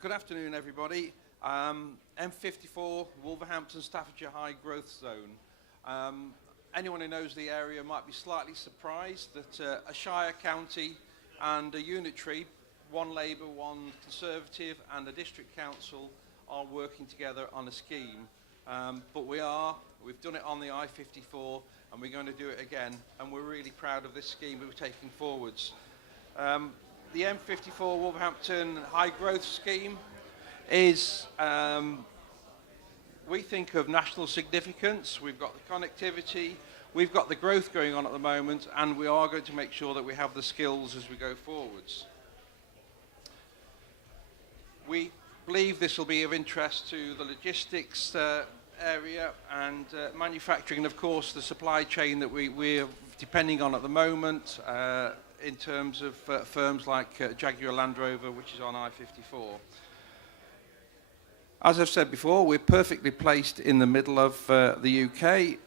Good afternoon, everybody. M54, Wolverhampton, Staffordshire High Growth Zone. Anyone who knows the area might be slightly surprised that a Shire county and a unitary, one Labour, one Conservative, and a district council are working together on a scheme. But we've done it on the I-54, and we're going to do it again, and we're really proud of this scheme we're taking forwards. The M54 Wolverhampton High Growth Scheme is, we think, of national significance. We've got the connectivity, we've got the growth going on at the moment, and we are going to make sure that we have the skills as we go forwards. We believe this will be of interest to the logistics area and manufacturing, and of course the supply chain that we're depending on at the moment in terms of firms like Jaguar Land Rover, which is on I-54. As I've said before, we're perfectly placed in the middle of the UK.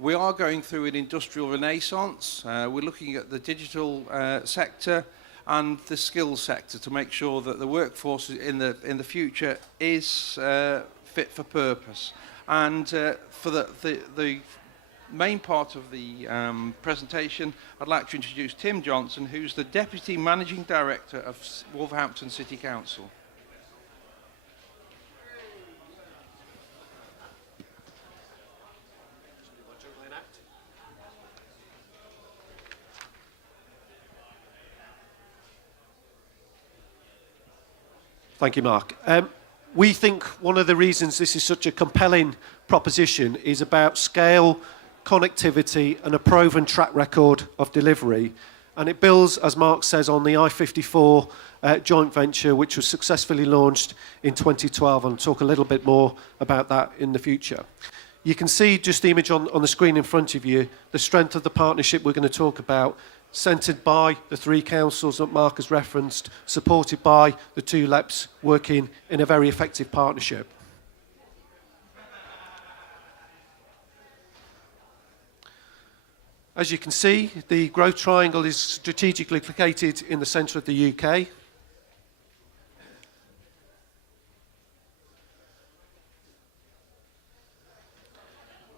We are going through an industrial renaissance. We're looking at the digital sector and the skills sector to make sure that the workforce in the future is fit for purpose. And for the main part of the presentation, I'd like to introduce Tim Johnson, who's the Deputy Managing Director of Wolverhampton City Council. Thank you, Mark. We think one of the reasons this is such a compelling proposition is about scale, connectivity, and a proven track record of delivery. And it builds, as Mark says, on the I-54 joint venture, which was successfully launched in 2012. I'll talk a little bit more about that in the future. You can see just the image on the screen in front of you, the strength of the partnership we're going to talk about, centred by the three councils that Mark has referenced, supported by the two LEPs, working in a very effective partnership. As you can see, the growth triangle is strategically located in the centre of the UK.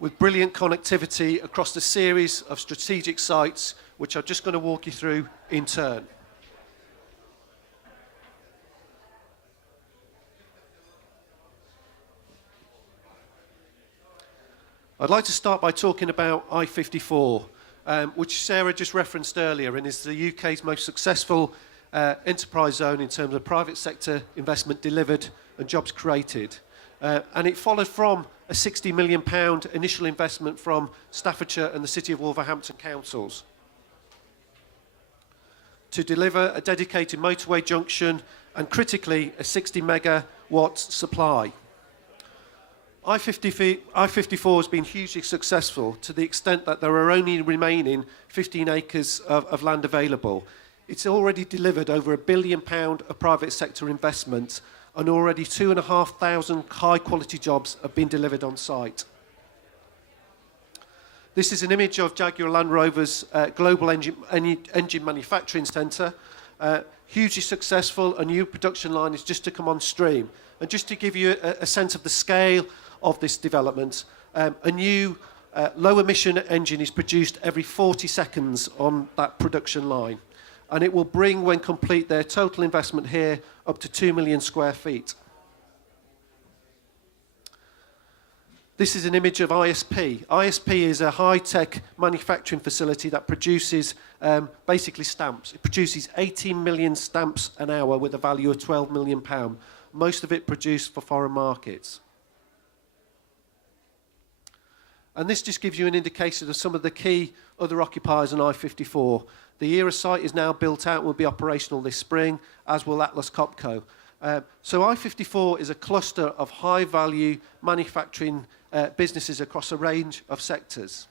With brilliant connectivity across a series of strategic sites, which I'm just going to walk you through in turn. I'd like to start by talking about I-54, which Sarah just referenced earlier, and is the UK's most successful enterprise zone in terms of private sector investment delivered and jobs created. And it followed from a £60 million initial investment from Staffordshire and the City of Wolverhampton councils to deliver a dedicated motorway junction and, critically, a 60 megawatt supply. I-54 has been hugely successful to the extent that there are only remaining 15 acres of land available. It's already delivered over £1 billion of private sector investment, and already 2,500 high-quality jobs have been delivered on site. This is an image of Jaguar Land Rover's global engine manufacturing centre. Hugely successful. A new production line is just to come on stream. And just to give you a sense of the scale of this development, a new low-emission engine is produced every 40 seconds on that production line. And it will bring, when complete, their total investment here up to 2 million square feet. This is an image of ISP. ISP is a high-tech manufacturing facility that produces basically stamps. It produces 18 million stamps an hour with a value of £12 million, most of it produced for foreign markets. And this just gives you an indication of some of the key other occupiers on I-54. The ERA site is now built out and will be operational this spring, as will Atlas Copco. So I-54 is a cluster of high-value manufacturing businesses across a range of sectors.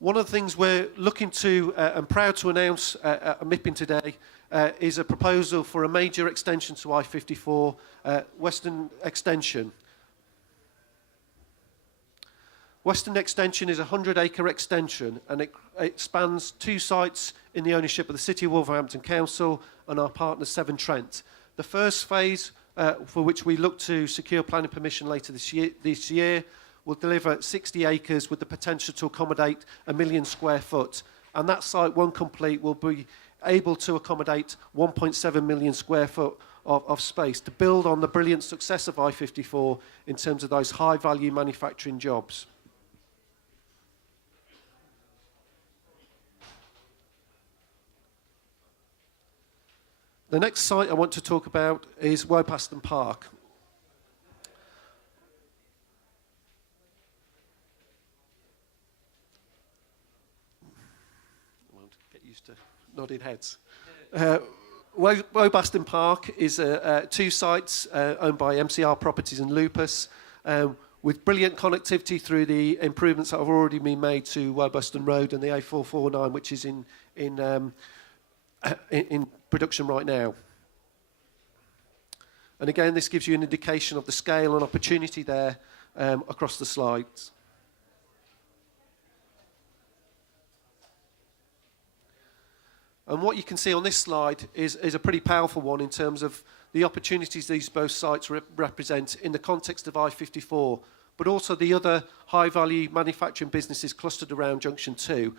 One of the things we're looking to and proud to announce at MIPIM today is a proposal for a major extension to I-54, Western Extension. Western Extension is a 100-acre extension, and it spans 2 sites in the ownership of the City of Wolverhampton Council and our partner Severn Trent. The first phase, for which we look to secure planning permission later this year, will deliver 60 acres with the potential to accommodate 1 million square foot. And that site, when complete, will be able to accommodate 1.7 million square foot of space to build on the brilliant success of I-54 in terms of those high-value manufacturing jobs. The next site I want to talk about is Wolverhampton Park. I won't get used to nodding heads. Wolverhampton Park is 2 sites owned by MCR Properties and Lupus, with brilliant connectivity through the improvements that have already been made to Wolverhampton Road and the A449, which is in production right now. And again, this gives you an indication of the scale and opportunity there across the slides. And what you can see on this slide is a pretty powerful one in terms of the opportunities these both sites represent in the context of I-54, but also the other high-value manufacturing businesses clustered around Junction 2.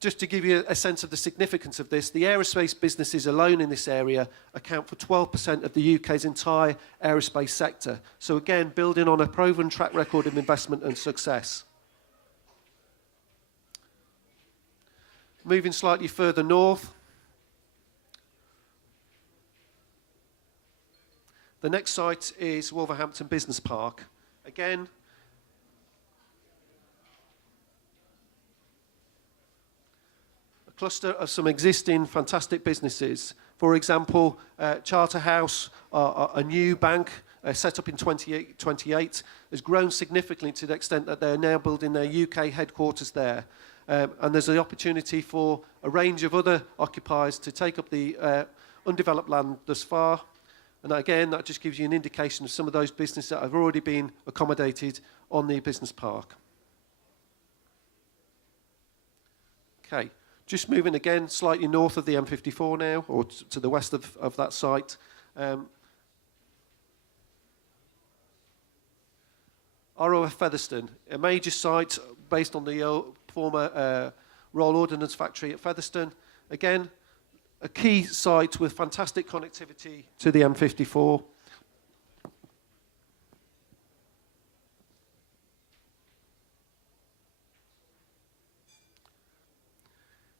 Just to give you a sense of the significance of this, the aerospace businesses alone in this area account for 12% of the UK's entire aerospace sector. So again, building on a proven track record of investment and success. Moving slightly further north, the next site is Wolverhampton Business Park. Again, cluster of some existing fantastic businesses. For example, Charterhouse, a new bank set up in 2028, has grown significantly to the extent that they're now building their UK headquarters there. And there's an opportunity for a range of other occupiers to take up the undeveloped land thus far. And again, that just gives you an indication of some of those businesses that have already been accommodated on the business park. Okay. Just moving again slightly north of the M54 now, or to the west of that site. ROF Featherstone, a major site based on the former Royal Ordnance Factory at Featherstone. Again, a key site with fantastic connectivity to the M54.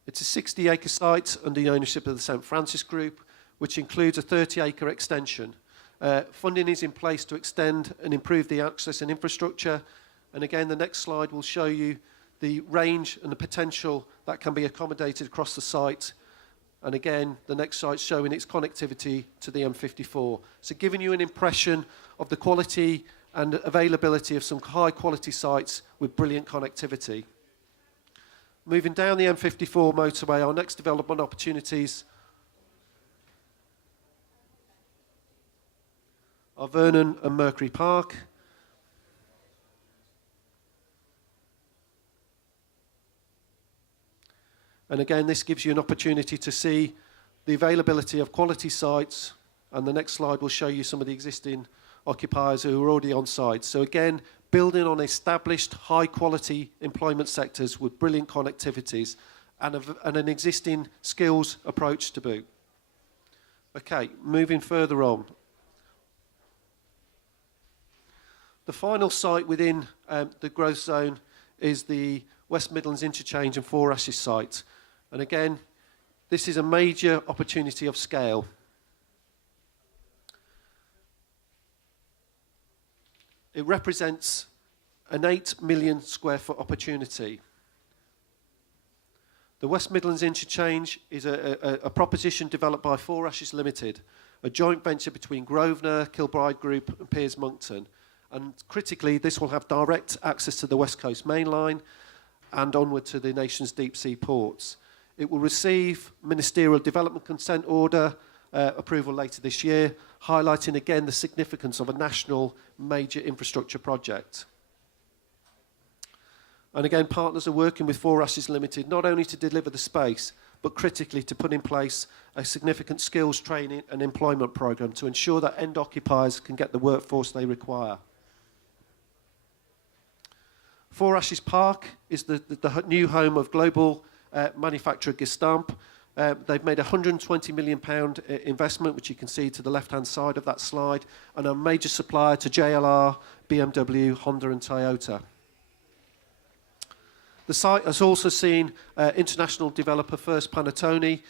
It's a 60-acre site under the ownership of the St Francis Group, which includes a 30-acre extension. Funding is in place to extend and improve the access and infrastructure. And again, the next slide will show you the range and the potential that can be accommodated across the site. And again, the next site showing its connectivity to the M54. So giving you an impression of the quality and availability of some high-quality sites with brilliant connectivity. Moving down the M54 motorway, our next development opportunities are Vernon and Mercury Park. And again, this gives you an opportunity to see the availability of quality sites. And the next slide will show you some of the existing occupiers who are already on site. So again, building on established high-quality employment sectors with brilliant connectivities and an existing skills approach to boot. Okay, moving further on. The final site within the growth zone is the West Midlands Interchange and Four Ashes site. And again, this is a major opportunity of scale. It represents an 8 million square foot opportunity. The West Midlands Interchange is a proposition developed by Four Ashes Limited, a joint venture between Grosvenor, Kilbride Group and Piers Monkton. And critically, this will have direct access to the West Coast Main Line and onward to the nation's deep sea ports. It will receive Ministerial Development Consent Order approval later this year, highlighting again the significance of a national major infrastructure project. And again, partners are working with 4Ashes Limited not only to deliver the space, but critically to put in place a significant skills training and employment programme to ensure that end occupiers can get the workforce they require. 4Ashes Park is the new home of global manufacturer Gestamp. They've made a £120 million investment, which you can see to the left-hand side of that slide, and are a major supplier to JLR, BMW, Honda and Toyota. The site has also seen international developer First Panettone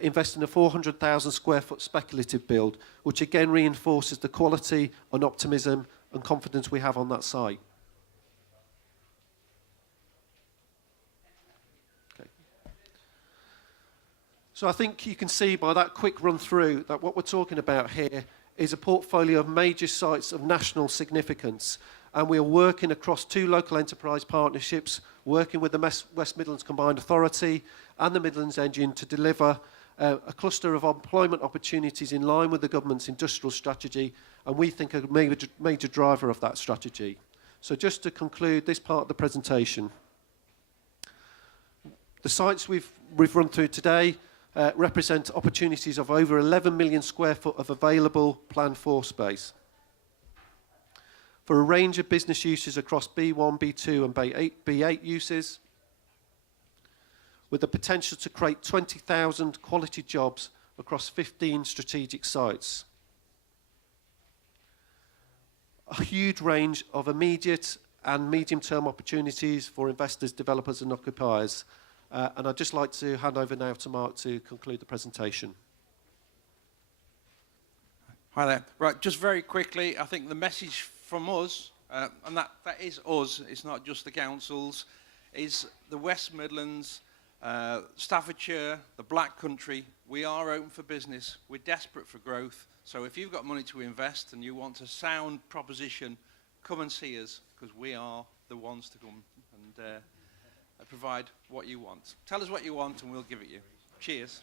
invest in a 400,000 square foot speculative build, which again reinforces the quality and optimism and confidence we have on that site. Okay. So I think you can see by that quick run through that what we're talking about here is a portfolio of major sites of national significance. And we are working across 2 local enterprise partnerships, working with the West Midlands Combined Authority and the Midlands Engine to deliver a cluster of employment opportunities in line with the government's industrial strategy, and we think a major driver of that strategy. So just to conclude this part of the presentation, the sites we've run through today represent opportunities of over 11 million square foot of available planned for space, for a range of business uses across B1, B2 and B8 uses, with the potential to create 20,000 quality jobs across 15 strategic sites. A huge range of immediate and medium-term opportunities for investors, developers and occupiers. And I'd just like to hand over now to Mark to conclude the presentation. Hi there. Right, just very quickly, I think the message from us, and that is us, it's not just the councils, is the West Midlands, Staffordshire, the Black Country, we are open for business. We're desperate for growth. So if you've got money to invest and you want a sound proposition, come and see us, because we are the ones to come and provide what you want. Tell us what you want and we'll give it you. Cheers.